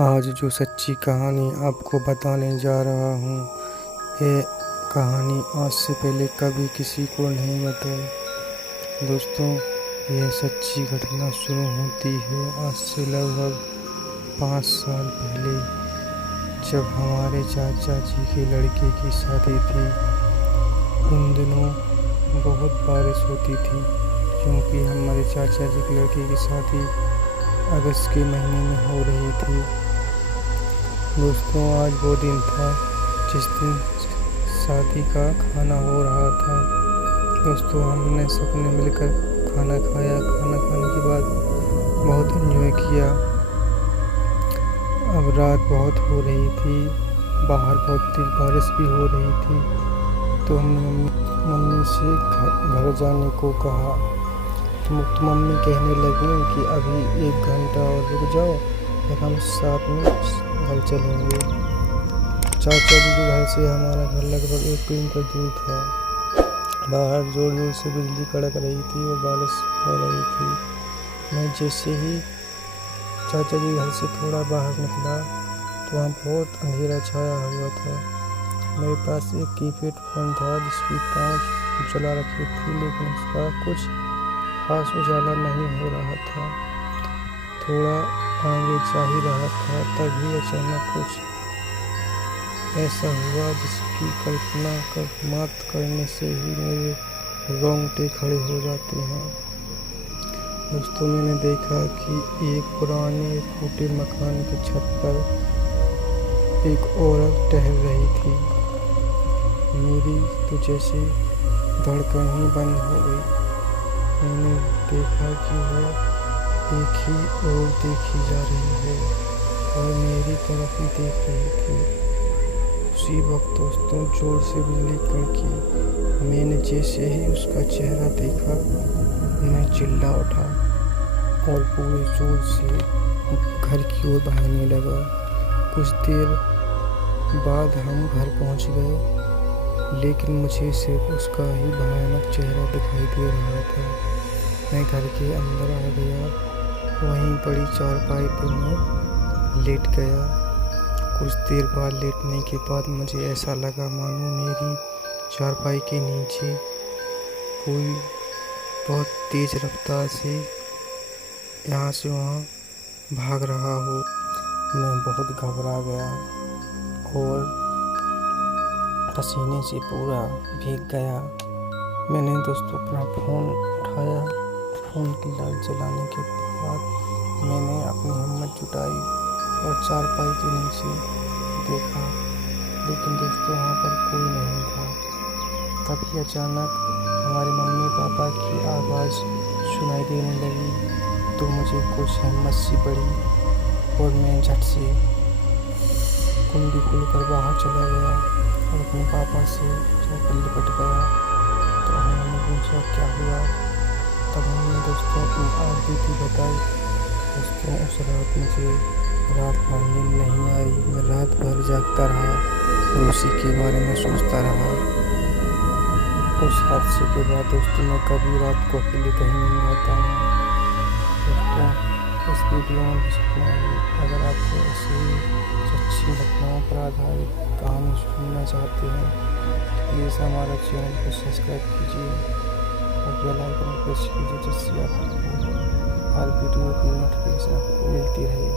आज जो सच्ची कहानी आपको बताने जा रहा हूँ, ये कहानी आज से पहले कभी किसी को नहीं बताई। दोस्तों, यह सच्ची घटना शुरू होती है आज से लगभग 5 साल पहले, जब हमारे चाचा जी के लड़के की शादी थी। उन दिनों बहुत बारिश होती थी, क्योंकि हमारे चाचा जी के लड़के की शादी अगस्त के महीने में हो रही थी। दोस्तों, आज वो दिन था जिस दिन शादी का खाना हो रहा था। दोस्तों, हमने सबने मिलकर खाना खाया। खाना खाने के बाद बहुत एंजॉय किया। अब रात बहुत हो रही थी, बाहर बहुत तेज बारिश भी हो रही थी, तो हमने मम्मी से घर जाने को कहा। तो मम्मी कहने लगी कि अभी 1 घंटा और रुक जाओ, फिर हम साथ में घर चलेंगे। चाचा जी के घर से हमारा घर लगभग 1 किलोमीटर दूर था। बाहर जोर जोर से बिजली कड़क रही थी और बारिश हो रही थी। मैं जैसे ही चाचा जी घर से थोड़ा बाहर निकला तो वहाँ बहुत अंधेरा छाया हुआ था। मेरे पास एक कीपैड फ़ोन था जिसकी टॉर्च जला रखी थी, लेकिन उसका कुछ खास उजाला नहीं हो रहा था। थोड़ा आगे जा ही रहा था, तभी अचानक कुछ ऐसा हुआ जिसकी कल्पना मात्र करने से ही मेरे रोंगटे खड़े हो जाते हैं। दोस्तों, मैंने देखा कि एक पुराने फूटे मकान की छत पर एक औरत टहल रही थी। मेरी तो जैसे धड़कन ही बंद हो गई। मैंने देखा कि वह एक ही ओर देखी जा रही है और मेरी तरफ ही देख रही थी। उसी वक्त दोस्तों जोर से बिजली कड़की। मैंने जैसे ही उसका चेहरा देखा, मैं चिल्ला उठा और पूरे जोर से घर की ओर भागने लगा। कुछ देर बाद हम घर पहुंच गए, लेकिन मुझे सिर्फ उसका ही भयानक चेहरा दिखाई दे रहा था। मैं घर के अंदर आ गया, वहीं पड़ी चारपाई पर मैं लेट गया। कुछ देर बाद लेटने के बाद मुझे ऐसा लगा मानो मेरी चारपाई के नीचे कोई बहुत तेज रफ्तार से यहाँ से वहाँ भाग रहा हो। मैं बहुत घबरा गया और पसीने से पूरा भीग गया। मैंने दोस्तों अपना फ़ोन उठाया। फ़ोन की लाइट जलाने के बाद मैंने अपनी हिम्मत जुटाई और चारपाई के नीचे देखा, लेकिन दोस्तों वहाँ पर कोई नहीं था। तभी अचानक हमारे मम्मी पापा की आवाज़ सुनाई देने लगी, तो मुझे कुछ हिम्मत सी पड़ी और मैं झट से कुंडी खोलकर बाहर चला गया और अपने पापा से जाकर लिपट गया। तो उन्होंने पूछा क्या हुआ। तब हमने दोस्तों अपनी आग बीती बताई। दोस्तों, उस रात मुझे रात भर नींद नहीं आई। मैं रात भर जागता रहा और उसी के बारे में सोचता रहा। उस हादसे के बाद दोस्तों मैं कभी रात को अकेले कहीं नहीं जाता हूँ। दोस्तों, इस वीडियो में बस इतना ही। अगर आपको ऐसी अच्छी घटनाओं पर आधारित कहानी सुनना चाहते हैं तो प्लीज़ हमारा चैनल को सब्सक्राइब कीजिए और बेल आइकन प्रेस कीजिए, जिससे आपको हर वीडियो की नोटिफिकेशन आपको मिलती रहे।